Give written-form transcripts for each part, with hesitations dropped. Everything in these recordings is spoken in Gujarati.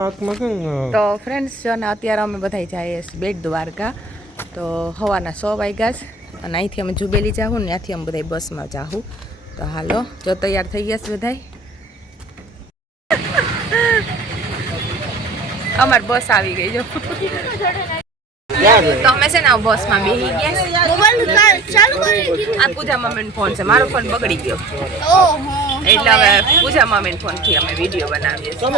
તો ફ્રેન્ડ્સ જો ને અત્યારે અમે બધા જઈએ બેટ દ્વારકા. તો સવારના 6 વાગ્યા છે અને અહીંથી અમે જુબેલી જાઉં ને ત્યાંથી અમે બધા બસમાં જાઉં. તો હાલો જો તૈયાર થઈ ગયા છે બધા. અમાર બસ આવી ગઈ જો. તો અમે છે ને બસમાં બેસી ગયા. આ પૂજા મમ્મીનો ફોન છે, મારો ફોન બગડી ગયો એટલે હવે પૂજા મમ્મીના ફોનથી અમે વિડીયો બનાવીએ છીએ.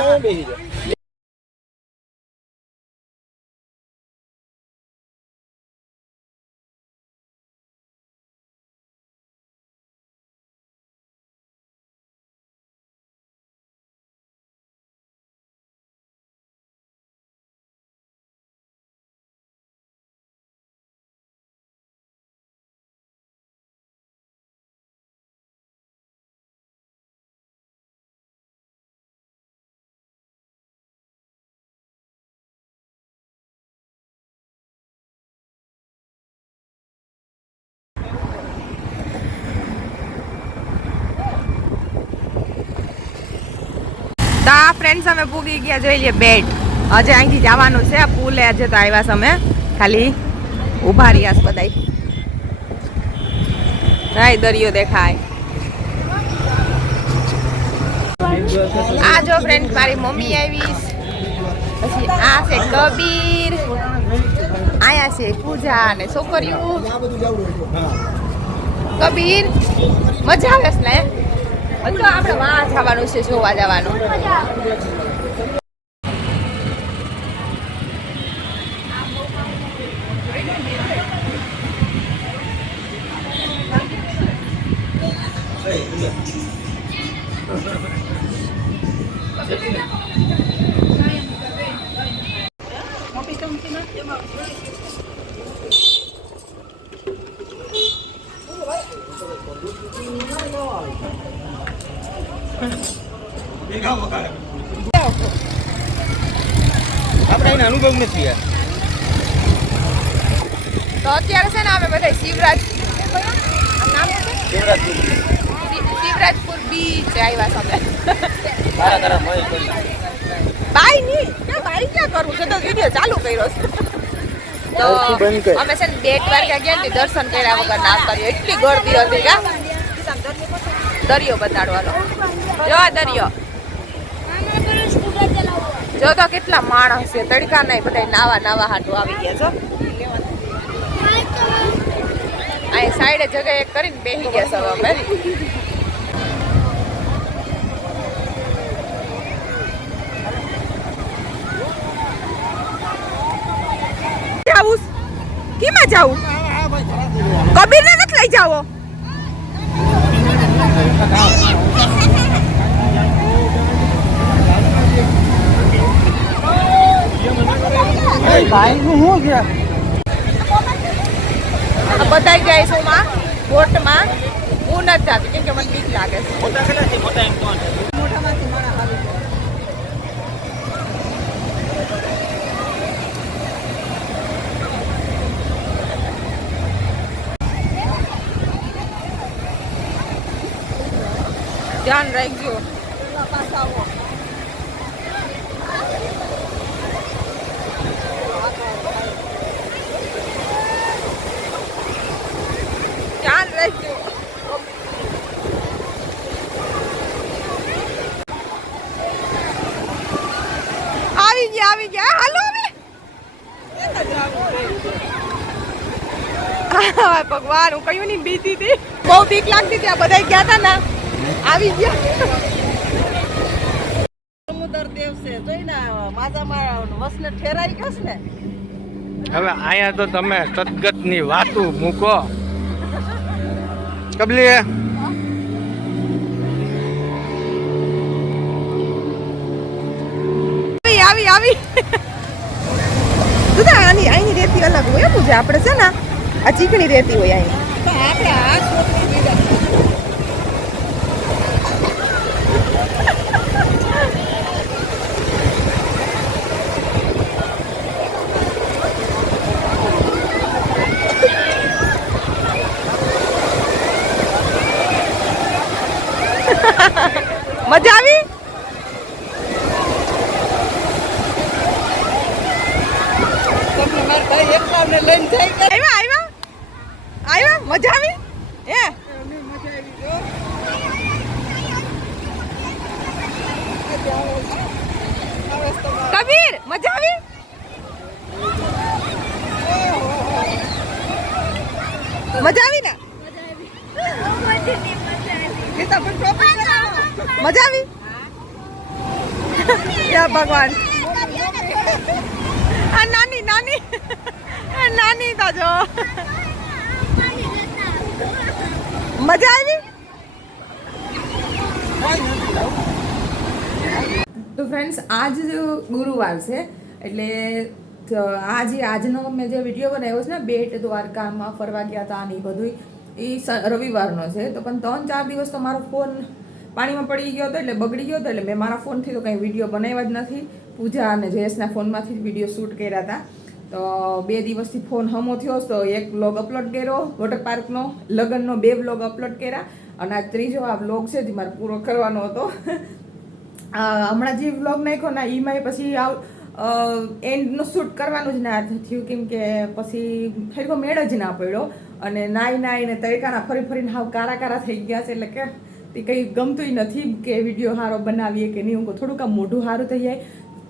તો આ ફ્રેન્ડ્સ અમે પૂગી ગયા, જોઈ લઈએ બેટ. હજે અહીંથી જવાનું છે, પુલે હજે તો આવ્યા છે અમે, ખાલી ઊભા રહ્યા છે બધા. રાય દરિયો દેખાય. આ જો ફ્રેન્ડ મારી મમ્મી આવી, પછી આ છે કબીર, આયા છે પૂજા અને છોકરીઓ. કબીર મજા આવે છે ને? તો આપણે વાં જવાનું છે, જોવા જવાનું. આપણે એનો અનુભવ નથી. તો અત્યારે છે ને અમે બધા શિવરાજપુર બીચ આવ્યા છે. બાય ની બાય ક્યાં કરવું છે, તો વિડીયો ચાલુ કર્યો છે. તો અમે છે ને બેટ દ્વારકા ગયા ને દર્શન કર્યા વગર ના કર્યો, એટલી ગળદી હતી. કા દરિયો બતાડવાનો, જો આ દરિયો જો તો કેટલા માણસ છે. તડકા નહીં, બધા નાવા હાટું આવી ગયા છો. અહીં સાઈડે જગ્યા એક કરીને બેસી ગયા છો અમે. જાવું કેમાં જાવું? કબીર ને નથી લઈ જાવો? બધા જાય છે બોટમાં. હું નથી જાતી કેમ કે મને બીક લાગે છે. ધ્યાન રાખજો. ધ્યાન રાખજો. આવી ગયા હાલો હવે. ભગવાન, હું કયું ની બીતી હતી, બહુ બીક લાગતી હતી. આ બધા ગયા હતા ને, આવી ગયા. સમુદ્ર દેવ છે, જોઈને માજામાં વસને ઠેરાઈ ગયો છે ને. હવે અહીંયા તો તમે સદગત ની વાતું મૂકો. કબલી આવી તું આની અહીંની રેતી અલગ હોય પૂજા. આપણે છે ને આ ચીકણી રેતી હોય અહીં. આપણે આ મજા આવી. છોકરાઓને લઈને જઈ ગયા. આવ્યા મજા આવી હે? કબીર મજા આવી? મજા આવી ને? મજા આવી? યા ભગવાન, આ નાની તો જો મજા આવી? તો ફ્રેન્ડ્સ, આજ ગુરુવાર છે એટલે આજનો મેં જે વિડીયો બનાવ્યો છે ને, બેટ દ્વારકામાં ફરવા ગયા હતા ને એ બધું, એ રવિવારનો છે. તો પણ 3-4 દિવસ તો મારો ફોન પાણીમાં પડી ગયો હતો એટલે બગડી ગયો હતો, એટલે મેં મારા ફોનથી તો કંઈ વિડીયો બનાવ્યા જ નથી. પૂજા અને જયેશના ફોનમાંથી જ વિડીયો શૂટ કર્યા હતા. તો 2 દિવસથી ફોન હમો થયો તો એક વ્લોગ અપલોડ કર્યો વોટર પાર્કનો, લગ્નનો 2 વ્લોગ અપલોડ કર્યા, અને આ ત્રીજો આ વ્લોગ છે જે મારે પૂરો કરવાનો હતો. હમણાં જે વ્લોગ નાખ્યો ને એમાં પછી એન્ડનું શૂટ કરવાનું જ ના થયું, કેમ કે પછી ખરેખર મેળ જ ના પડ્યો, અને નાઈને તડકાના ફરીને હાવ કારા થઈ ગયા છે. એટલે કે તે કંઈ ગમતું નથી કે વિડીયો સારો બનાવીએ કે નહીં. હું થોડુંક આમ મોઢું સારું થઈ જાય.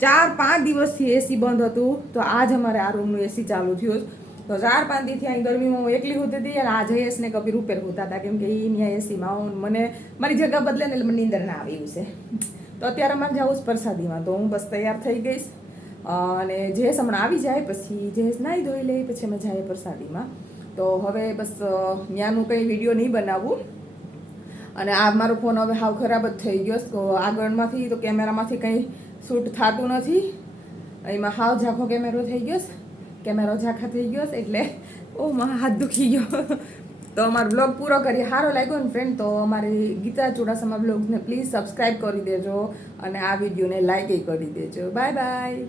4-5 દિવસથી એસી બંધ હતું, તો આજ અમારે આ રૂમનું એસી ચાલુ થયું. તો 4-5 દીથી અહીં ગરમીમાં હું એકલી હોતી હતી, અને આ જયેશને કબીર ઉપર હોતા હતા, કેમ કે એ ત્યાં એસીમાં મને મારી જગ્યા બદલે ને એટલે મને નીંદર ના આવી છે. તો અત્યારે અમારે જવું છે પ્રસાદીમાં, તો હું બસ તૈયાર થઈ ગઈશ, અને જયેશ હમણાં આવી જાય પછી જયેશ નાહી ધોઈ લે, પછી અમે જઈએ પ્રસાદીમાં. તો હવે બસ ત્યાંનું કંઈ વિડીયો નહીં બનાવવું. અને આ મારો ફોન હવે હાવ ખરાબ જ થઈ ગયો, તો આગળમાંથી તો કેમેરામાંથી કંઈ શૂટ થતું નથી. એમાં હાવ ઝાંખો કેમેરો થઈ ગયો, ઝાંખા થઈ ગયો, એટલે મારા હાથ દુખી ગયો. તો અમારો બ્લોગ પૂરો કરીએ. સારો લાગ્યો ને ફ્રેન્ડ, તો અમારી ગીતા ચુડાસમા બ્લોગને પ્લીઝ સબસ્ક્રાઈબ કરી દેજો, અને આ વિડીયોને લાઈક કરી દેજો. Bye bye.